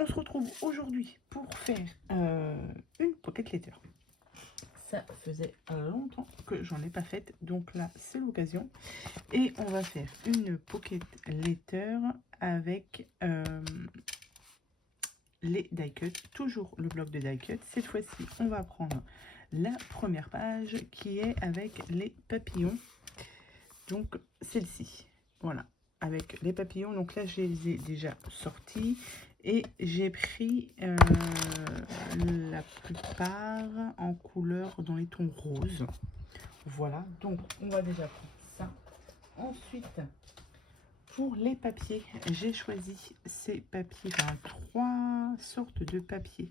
on se retrouve aujourd'hui pour faire une pocket letter. Ça faisait longtemps que j'en ai pas faite, donc là c'est l'occasion. Et on va faire une pocket letter avec les die cut, toujours le bloc de die cut. Cette fois-ci, on va prendre la première page qui est avec les papillons. Donc celle-ci, voilà, avec les papillons. Donc là, je les ai déjà sortis et j'ai pris la plupart en couleur dans les tons roses. Voilà, donc on va déjà prendre ça. Ensuite, pour les papiers, j'ai choisi ces papiers, enfin 3 sortes de papiers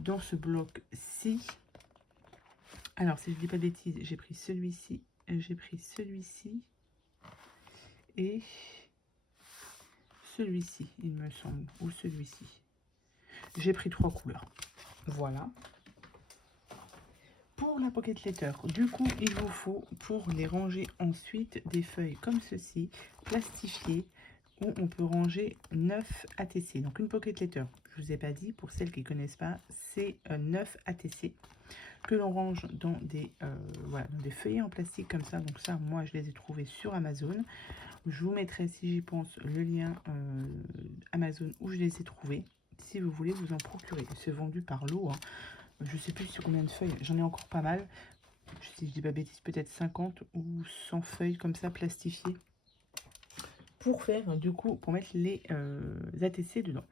dans ce bloc-ci. Alors, si je dis pas de bêtises, j'ai pris celui-ci, et celui-ci, il me semble, ou celui-ci. J'ai pris 3 couleurs. Voilà. Pour la pocket letter, du coup, il vous faut, pour les ranger ensuite, des feuilles comme ceci, plastifiées, où on peut ranger 9 ATC. Donc une pocket letter, je vous ai pas dit, pour celles qui ne connaissent pas, c'est 9 ATC que l'on range dans des, voilà, dans des feuillets en plastique comme ça. Donc ça, moi, je les ai trouvés sur Amazon. Je vous mettrai, si j'y pense, le lien Amazon où je les ai trouvés. Si vous voulez vous en procurer. C'est vendu par lot. Hein. Je sais plus sur combien de feuilles. J'en ai encore pas mal. Si je dis pas bêtise, peut-être 50 ou 100 feuilles comme ça plastifiées. Pour faire, du coup, pour mettre les ATC dedans.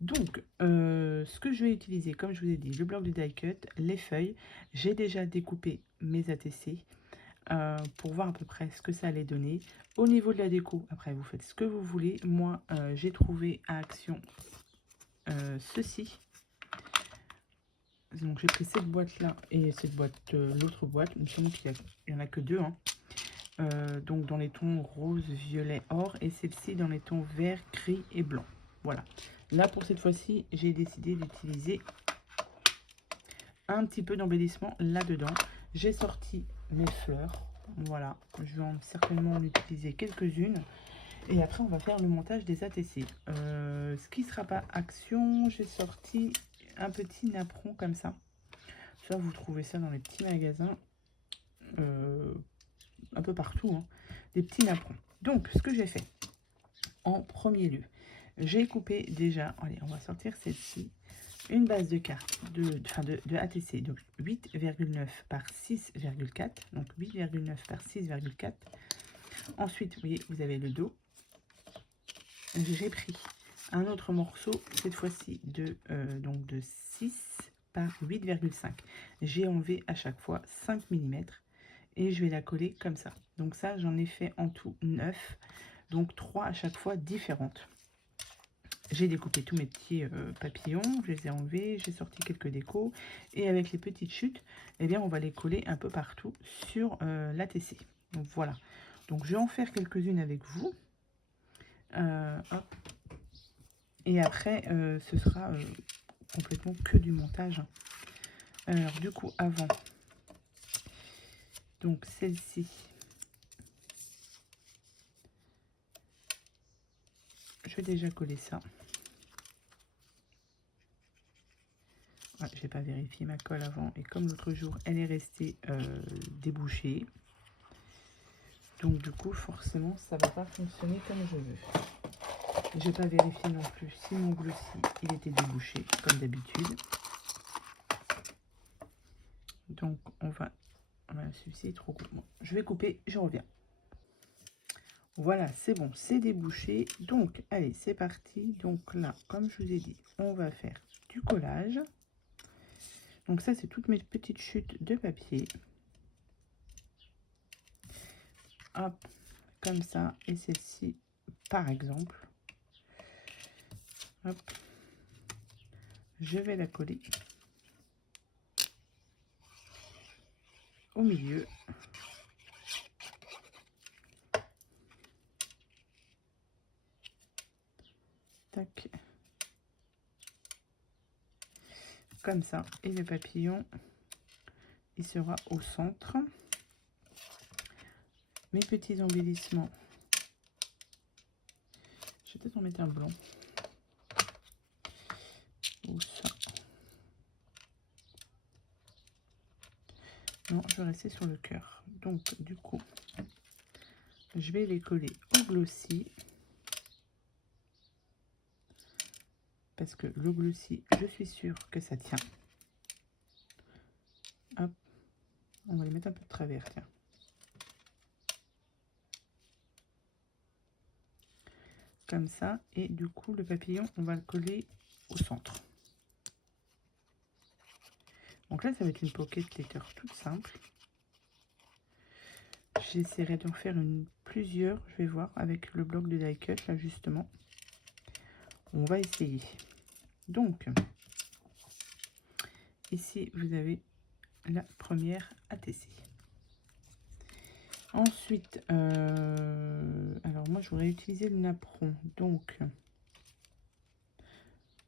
Donc, ce que je vais utiliser, comme je vous ai dit, le bloc de die cut, les feuilles. J'ai déjà découpé mes ATC pour voir à peu près ce que ça allait donner. Au niveau de la déco, après, vous faites ce que vous voulez. Moi, j'ai trouvé à Action ceci. Donc, j'ai pris cette boîte-là et cette boîte, l'autre boîte. Il me semble qu'il n'y en a que 2. Hein. Donc, dans les tons rose, violet, or. Et celle-ci dans les tons vert, gris et blanc. Voilà. Là, pour cette fois-ci, j'ai décidé d'utiliser un petit peu d'embellissement là-dedans. J'ai sorti mes fleurs. Voilà. Je vais certainement en utiliser quelques-unes. Et après, on va faire le montage des ATC. Ce qui ne sera pas Action, j'ai sorti un petit napperon comme ça. Ça, vous trouvez ça dans les petits magasins. Un peu partout. Hein, des petits napperons. Donc, ce que j'ai fait, en premier lieu, j'ai coupé déjà, allez, on va sortir celle-ci, une base de carte de ATC, donc 8,9 par 6,4, donc 8,9 par 6,4. Ensuite, vous voyez, vous avez le dos. J'ai pris un autre morceau, cette fois-ci donc de 6 par 8,5. J'ai enlevé à chaque fois 5 mm et je vais la coller comme ça. Donc ça, j'en ai fait en tout 9, donc 3 à chaque fois différentes. J'ai découpé tous mes petits papillons, je les ai enlevés, j'ai sorti quelques décos. Et avec les petites chutes, eh bien, on va les coller un peu partout sur l'ATC. Donc voilà. Donc je vais en faire quelques-unes avec vous. Hop. Et après, ce sera complètement que du montage. Alors du coup, avant, donc celle-ci, je vais déjà coller ça. Ouais, je n'ai pas vérifié ma colle avant. Et comme l'autre jour, elle est restée débouchée. Donc du coup, forcément, ça ne va pas fonctionner comme je veux. Je n'ai pas vérifié non plus si mon glossy, il était débouché, comme d'habitude. Donc on va... Voilà, celui-ci est trop gros. Bon, je vais couper, je reviens. Voilà, c'est bon, c'est débouché. Donc, allez, c'est parti. Donc là, comme je vous ai dit, on va faire du collage. Donc ça, c'est toutes mes petites chutes de papier. Hop, comme ça. Et celle-ci, par exemple. Hop. Je vais la coller au milieu. Tac. Comme ça. Et le papillon, il sera au centre. Mes petits embellissements. Je vais peut-être en mettre un blanc. Non, je vais rester sur le cœur. Donc, du coup, je vais les coller au glossy. Parce que le glossy, je suis sûre que ça tient. Hop. On va les mettre un peu de travers, tiens. Comme ça. Et du coup, le papillon, on va le coller au centre. Donc là, ça va être une pocket letter toute simple. J'essaierai d'en faire plusieurs, je vais voir, avec le bloc de die cut, là, justement. On va essayer. Donc, ici, vous avez la première ATC. Ensuite, alors moi, je voudrais utiliser le napperon. Donc,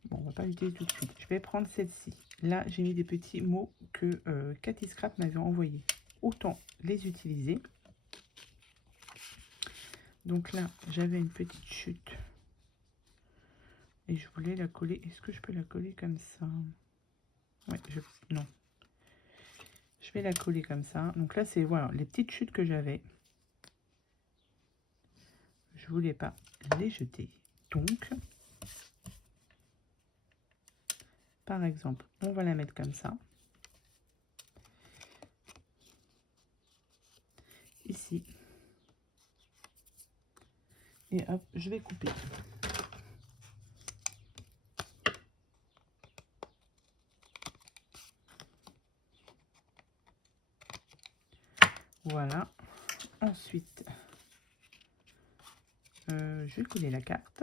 bon, on va pas l'utiliser tout de suite. Je vais prendre celle-ci. Là, j'ai mis des petits mots que Cathy Scrap m'avait envoyés. Autant les utiliser. Donc là, j'avais une petite chute. Et je voulais la coller. Est-ce que je peux la coller comme ça? Ouais, non. Je vais la coller comme ça. Donc là, c'est voilà les petites chutes que j'avais. Je voulais pas les jeter. Donc, par exemple, on va la mettre comme ça. Ici. Et hop, je vais couper. Voilà. Ensuite, je vais coller la carte.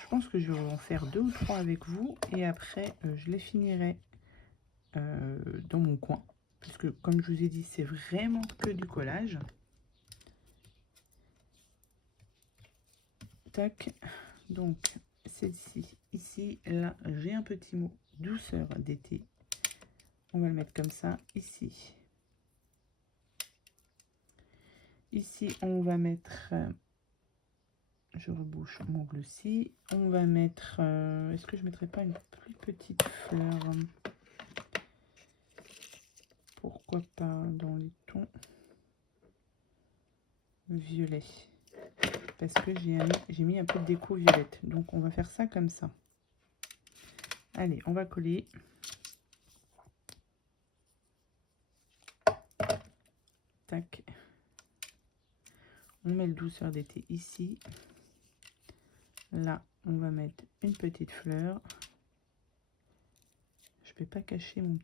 Je pense que je vais en faire 2 ou 3 avec vous. Et après, je les finirai dans mon coin. Parce que, comme je vous ai dit, c'est vraiment que du collage. Tac. Donc, celle-ci, ici, là, j'ai un petit mot douceur d'été. On va le mettre comme ça, ici. Ici, on va mettre, je rebouche mon glossy. On va mettre, est-ce que je ne mettrai pas une plus petite fleur? Pourquoi pas dans les tons violets? Parce que j'ai mis un peu de déco violette. Donc, on va faire ça comme ça. Allez, on va coller. Tac. On met le douceur d'été ici. Là, on va mettre une petite fleur. Je vais pas cacher mon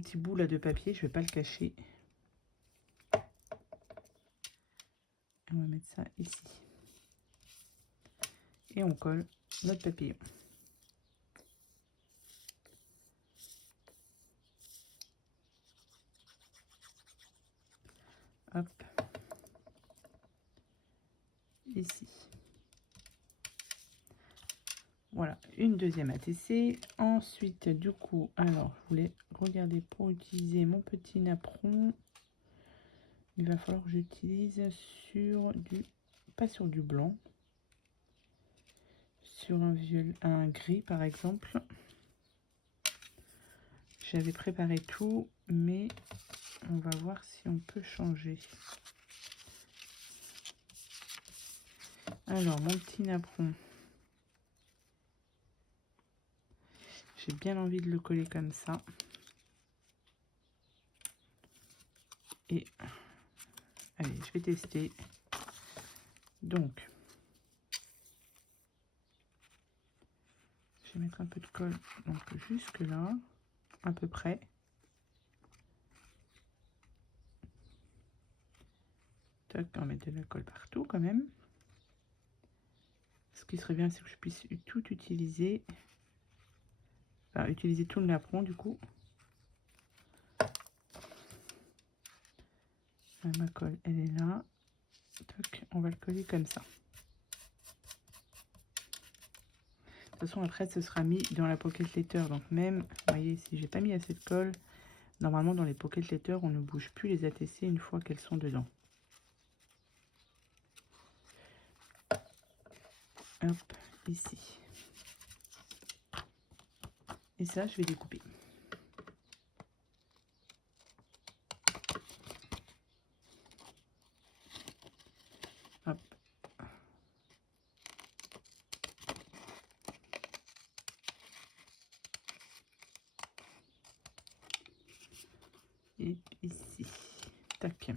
petit bout là de papier. Je vais pas le cacher. On va mettre ça ici. Et on colle notre papillon. Hop. Ici. Voilà, une deuxième ATC. Ensuite, du coup, alors, je voulais regarder pour utiliser mon petit napperon. Il va falloir que j'utilise pas sur du blanc, sur un gris par exemple. J'avais préparé tout, mais on va voir si on peut changer. Alors, mon petit napperon. J'ai bien envie de le coller comme ça. Et allez, je vais tester. Donc, je vais mettre un peu de colle donc jusque là, à peu près. Tac, on va mettre de la colle partout quand même. Ce qui serait bien, c'est que je puisse tout utiliser. Enfin, utiliser tout le napperon du coup. Ma colle, elle est là. Tac, on va le coller comme ça. De toute façon, après, ce sera mis dans la pocket letter. Donc même, vous voyez, si j'ai pas mis assez de colle, normalement, dans les pocket letters, on ne bouge plus les ATC une fois qu'elles sont dedans. Hop, ici. Et ça, je vais découper. Hop. Et ici. Tac.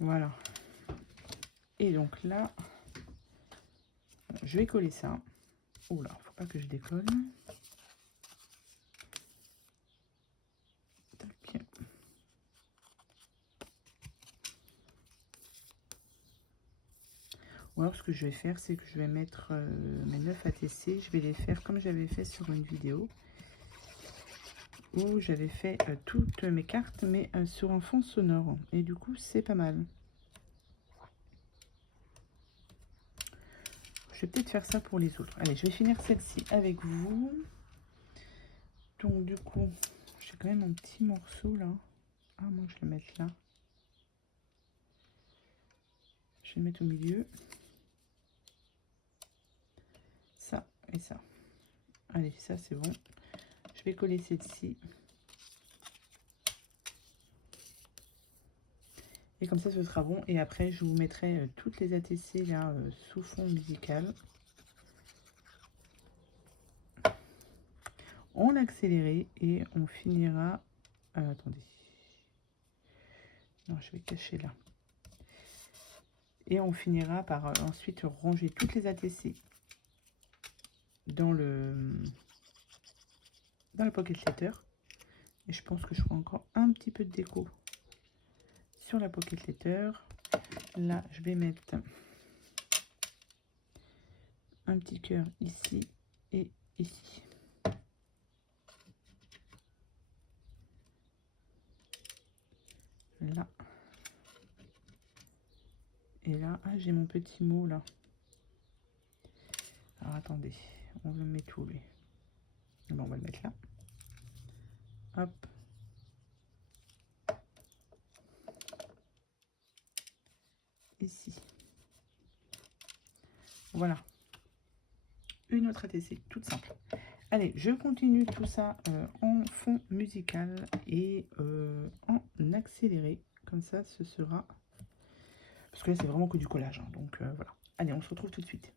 Voilà. Et donc là, je vais coller ça. Oula, faut pas que je décolle. Tac. Ou alors ce que je vais faire, c'est que je vais mettre mes 9 ATC. Je vais les faire comme j'avais fait sur une vidéo où j'avais fait toutes mes cartes, mais sur un fond sonore. Et du coup, c'est pas mal. Je vais peut-être faire ça pour les autres. Allez, je vais finir celle-ci avec vous. Donc du coup, j'ai quand même un petit morceau là. Ah, moi je vais le mettre là. Je vais le mettre au milieu. Ça et ça. Allez, ça c'est bon. Je vais coller celle-ci. Et comme ça, ce sera bon. Et après, je vous mettrai toutes les ATC là sous fond musical. On accéléré et on finira. Attendez. Non, je vais cacher là. Et on finira par ensuite ranger toutes les ATC dans le pocket letter. Et je pense que je ferai encore un petit peu de déco sur la pocket letter. Là, je vais mettre un petit cœur ici et ici. Là. Et là, ah, j'ai mon petit mot là. Alors attendez, on va mettre où lui? Bon, on va le mettre là. Hop. Ici. Voilà. Une autre ATC, toute simple. Allez, je continue tout ça en fond musical et en accéléré. Comme ça, ce sera... Parce que là, c'est vraiment que du collage. Hein, donc voilà. Allez, on se retrouve tout de suite.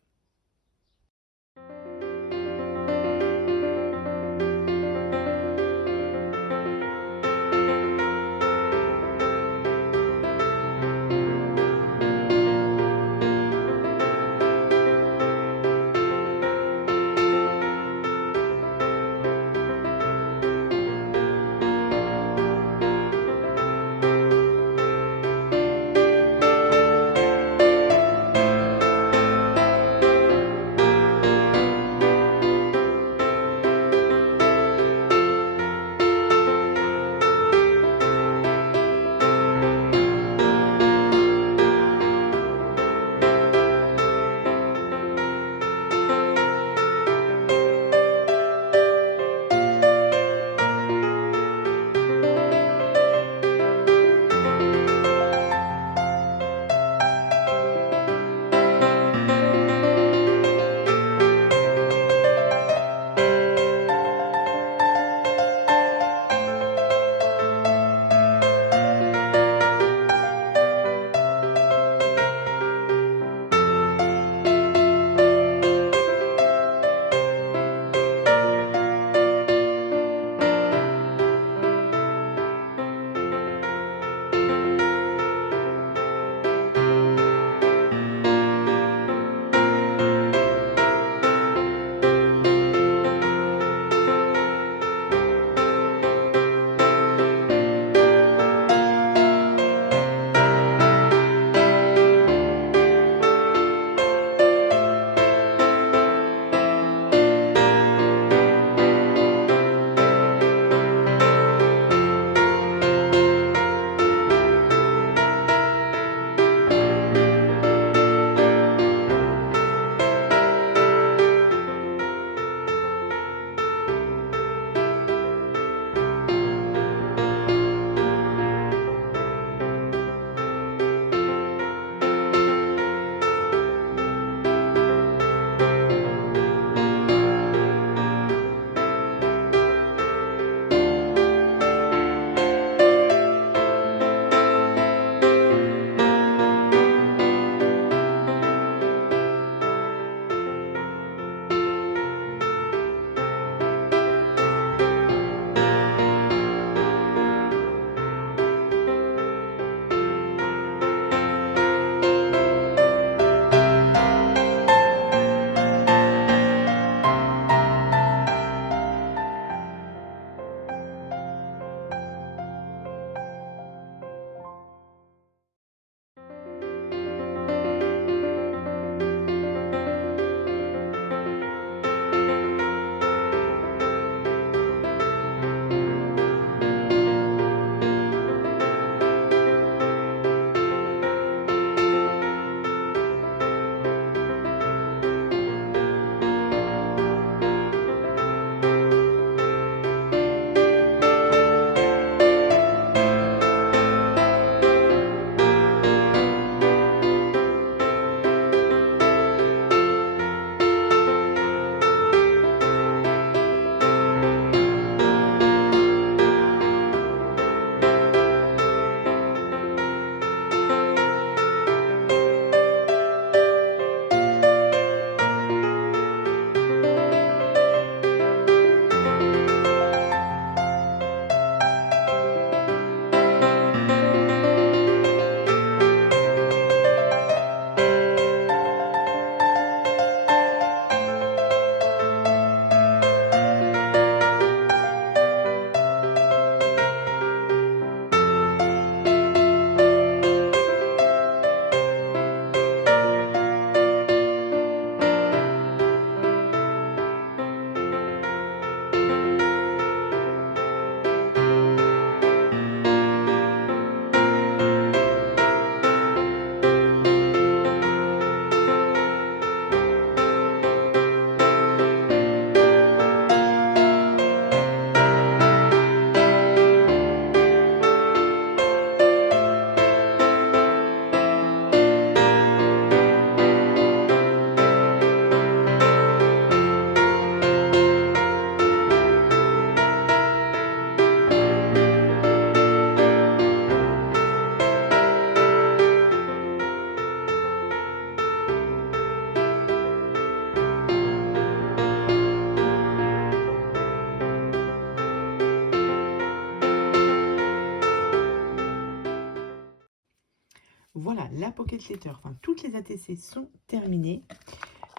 pocket letter, enfin toutes les ATC sont terminées.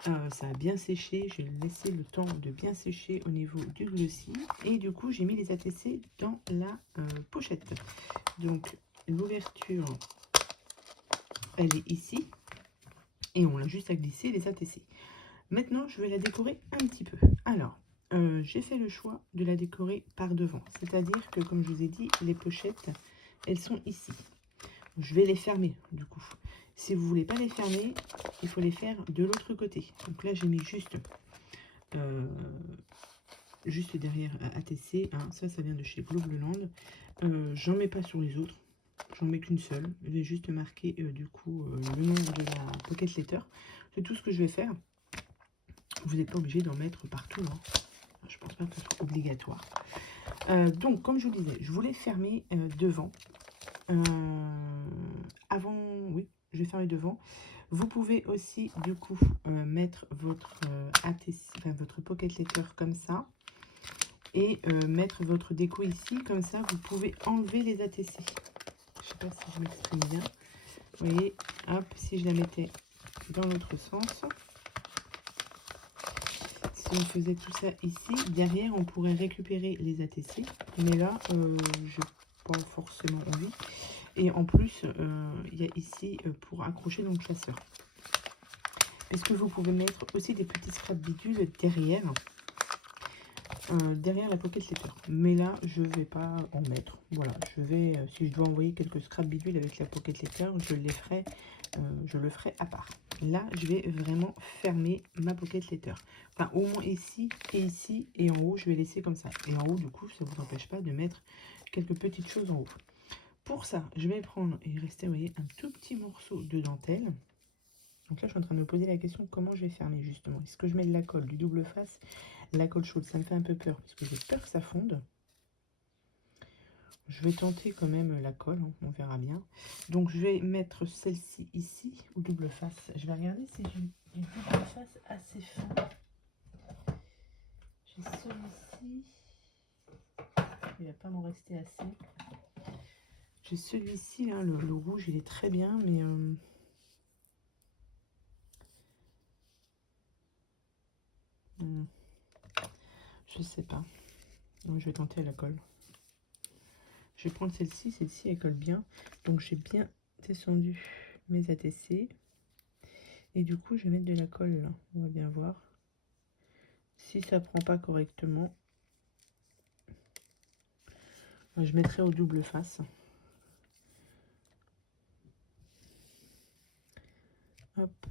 Ça a bien séché, j'ai laissé le temps de bien sécher au niveau du glossy. Et du coup, j'ai mis les ATC dans la pochette. Donc, l'ouverture, elle est ici. Et on a juste à glisser les ATC. Maintenant, je vais la décorer un petit peu. Alors, j'ai fait le choix de la décorer par devant. C'est-à-dire que, comme je vous ai dit, les pochettes, elles sont ici. Je vais les fermer, du coup. Si vous ne voulez pas les fermer, il faut les faire de l'autre côté. Donc là, j'ai mis juste derrière ATC. Hein. Ça vient de chez Globleland. J'en mets pas sur les autres. J'en mets qu'une seule. Je vais juste marquer, du coup, le nom de la pocket letter. C'est tout ce que je vais faire. Vous n'êtes pas obligé d'en mettre partout. Hein. Je pense pas que ce soit obligatoire. Donc, comme je vous disais, je voulais fermer devant. Avant, oui, je vais fermer devant. Vous pouvez aussi, du coup, mettre votre ATC, enfin, votre pocket letter comme ça. Et mettre votre déco ici. Comme ça, vous pouvez enlever les ATC. Je sais pas si je m'exprime bien. Vous voyez, hop, si je la mettais dans l'autre sens. Si on faisait tout ça ici, derrière, on pourrait récupérer les ATC. Mais là, je n'ai pas forcément envie. Et en plus, il y a ici pour accrocher donc le classeur. Puisque vous pouvez mettre aussi des petits scrap bidules derrière. Derrière la pocket letter. Mais là, je ne vais pas en mettre. Voilà, je vais, si je dois envoyer quelques scrap bidules avec la pocket letter, je le ferai à part. Là, je vais vraiment fermer ma pocket letter. Enfin, au moins ici et ici. Et en haut, je vais laisser comme ça. Et en haut, du coup, ça ne vous empêche pas de mettre quelques petites choses en haut. Pour ça, je vais prendre, et il restait, vous voyez, un tout petit morceau de dentelle. Donc là, je suis en train de me poser la question comment je vais fermer justement. Est-ce que je mets de la colle, du double face? La colle chaude, ça me fait un peu peur parce que j'ai peur que ça fonde. Je vais tenter quand même la colle, hein, on verra bien. Donc je vais mettre celle-ci ici, ou double face. Je vais regarder si j'ai une double face assez fin. J'ai celui-ci. Il ne va pas m'en rester assez. J'ai celui-ci, là, le rouge, il est très bien, mais... je sais pas. Donc, je vais tenter la colle. Je vais prendre celle-ci. Celle-ci, elle colle bien. Donc, j'ai bien descendu mes ATC. Et du coup, je vais mettre de la colle là. On va bien voir. Si ça prend pas correctement, je mettrai au double face. Hop.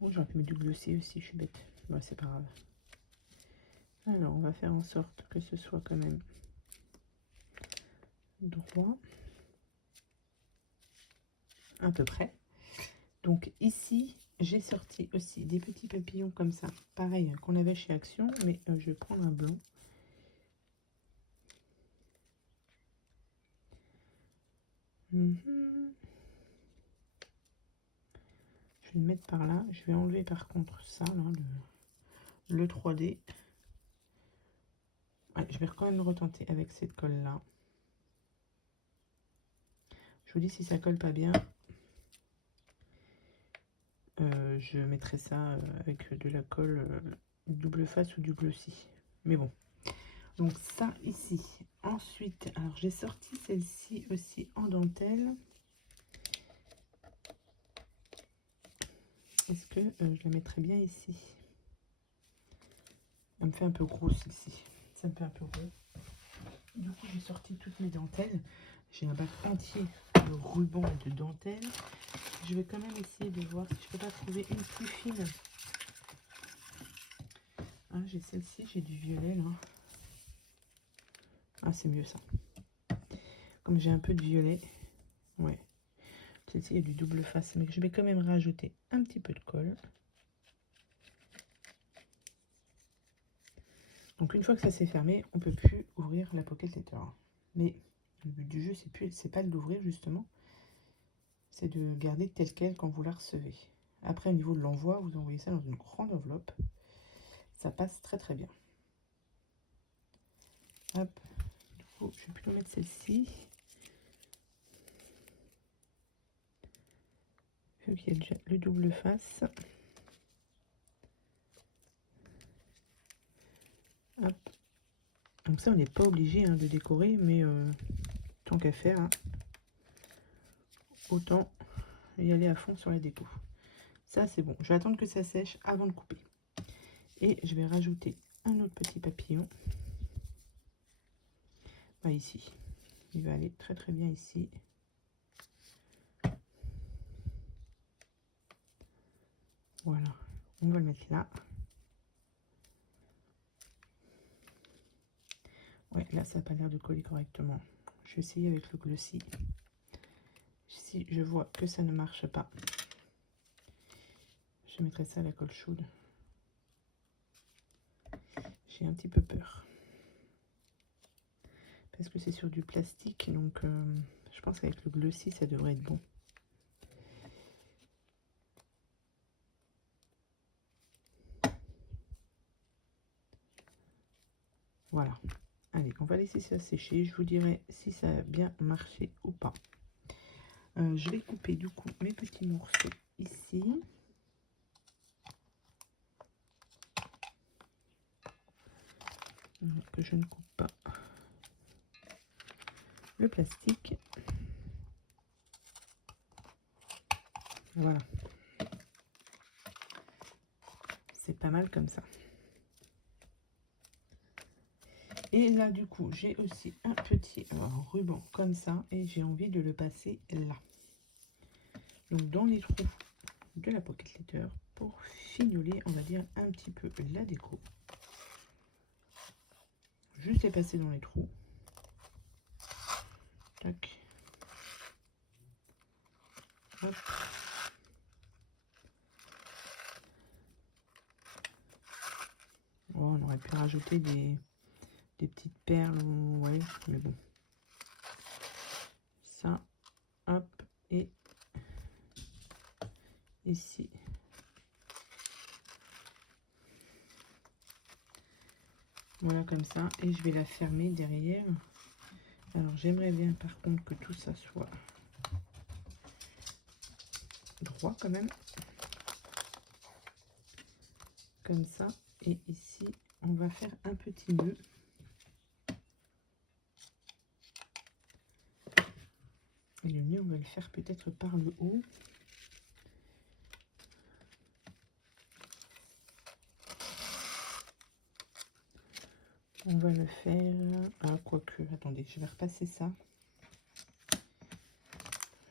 Bon, j'aurais pu mettre du glossy aussi, je suis bête. Bon, c'est pas grave. Alors, on va faire en sorte que ce soit quand même droit. À peu près. Donc ici, j'ai sorti aussi des petits papillons comme ça. Pareil qu'on avait chez Action, mais je vais prendre un blanc. Je vais le mettre par là. Je vais enlever par contre ça, là, le 3D. Ouais, je vais quand même retenter avec cette colle là. Je vous dis si ça colle pas bien. Je mettrai ça avec de la colle double face ou du glossy. Mais bon. Donc ça ici. Ensuite, alors j'ai sorti celle-ci aussi en dentelle. Est-ce que je la mettrai bien ici? Elle me fait un peu gros celle-ci. Ça me fait un peu gros. Du coup, j'ai sorti toutes mes dentelles. J'ai un bac entier de ruban et de dentelle. Je vais quand même essayer de voir si je peux pas trouver une plus fine. Ah, j'ai celle-ci, j'ai du violet là. Ah, c'est mieux ça. Comme j'ai un peu de violet. Ouais. Celle-ci, il y a du double face. Mais je vais quand même rajouter un petit peu de colle. Donc, une fois que ça s'est fermé, on ne peut plus ouvrir la pocket letter. Mais le but du jeu, c'est pas de l'ouvrir justement. C'est de garder tel quel quand vous la recevez. Après, au niveau de l'envoi, vous envoyez ça dans une grande enveloppe. Ça passe très très bien. Hop. Du déco, je vais plutôt mettre celle-ci. Vu qu'il y a déjà le double face. Hop. Donc ça, on n'est pas obligé de décorer, mais tant qu'à faire, autant y aller à fond sur la déco. Ça, c'est bon. Je vais attendre que ça sèche avant de couper. Et je vais rajouter un autre petit papillon. Ici. Il va aller très très bien ici. Voilà. On va le mettre là. Ouais, là, ça n'a pas l'air de coller correctement. Je vais essayer avec le glossy. Si je vois que ça ne marche pas, je mettrai ça à la colle chaude. J'ai un petit peu peur. Parce que c'est sur du plastique, donc je pense qu'avec le glossy, ça devrait être bon. Voilà. Allez, on va laisser ça sécher. Je vous dirai si ça a bien marché ou pas. Je vais couper du coup mes petits morceaux ici. Alors que je ne coupe pas le plastique. Voilà. C'est pas mal comme ça. Et là, du coup, j'ai aussi un petit ruban comme ça et j'ai envie de le passer là. Donc, dans les trous de la pocket letter pour fignoler, on va dire, un petit peu la déco. Juste les passer dans les trous. Tac. Hop. Oh, on aurait pu rajouter des petites perles, ouais, mais bon. Ça, hop, et ici. Voilà, comme ça. Et je vais la fermer derrière. Alors, j'aimerais bien, par contre, que tout ça soit droit quand même. Comme ça. Et ici, on va faire un petit nœud. Et le nœud, on va le faire peut-être par le haut. On va le faire... Ah, quoique, attendez, je vais repasser ça.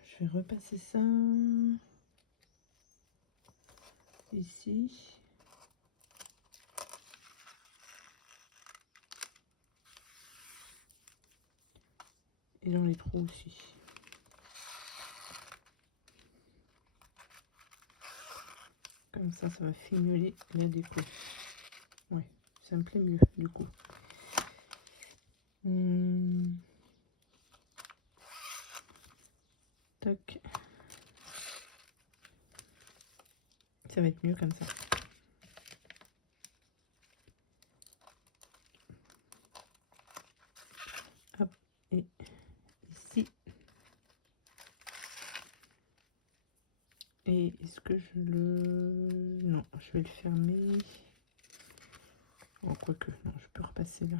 Je vais repasser ça ici. Et dans les trous aussi. Comme ça va fignoler la déco. Ouais, ça me plaît mieux du coup. Tac. Ça va être mieux comme ça. Hop, et ici. Et est-ce que je le... Non, je vais le fermer. Oh, quoique, non, je peux repasser là.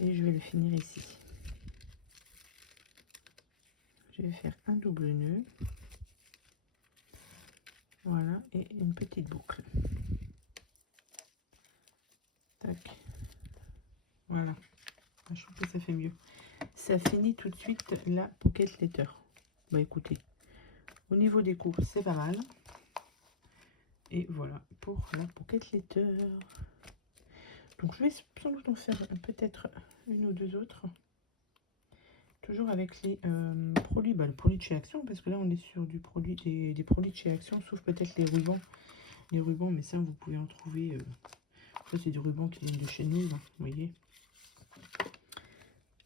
Et je vais le finir ici. Je vais faire un double nœud. Voilà, et une petite boucle. Tac. Voilà. Je trouve que ça fait mieux. Ça finit tout de suite la pocket letter. Bah écoutez, au niveau des coups, c'est pas mal. Et voilà pour la pocket letter. Donc je vais sans doute en faire peut-être une ou deux autres. Toujours avec les produits, le produit de chez Action, parce que là on est sur du produit des produits de chez Action, sauf peut-être les rubans. Les rubans, mais ça vous pouvez en trouver. Ça c'est du ruban qui vient de chez nous, vous voyez.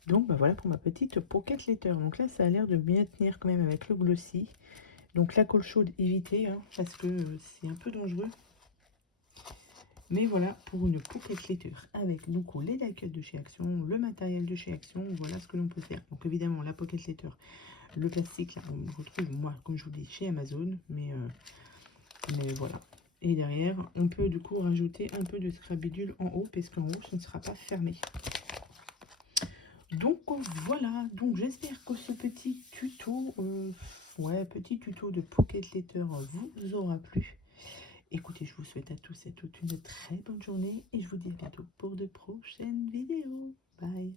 Donc voilà pour ma petite pocket letter. Donc là ça a l'air de bien tenir quand même avec le glossy. Donc la colle chaude, évitez, parce que c'est un peu dangereux. Mais voilà pour une pocket letter avec donc les die cut de chez Action, le matériel de chez Action, voilà ce que l'on peut faire. Donc évidemment la pocket letter, le plastique là, on le retrouve moi comme je vous dis chez Amazon, mais voilà. Et derrière on peut du coup rajouter un peu de scrabidule en haut parce qu'en haut ce ne sera pas fermé. Donc voilà, donc j'espère que ce petit tuto, petit tuto de pocket letter vous aura plu. Écoutez, je vous souhaite à tous et à toutes une très bonne journée et je vous dis à bientôt pour de prochaines vidéos. Bye!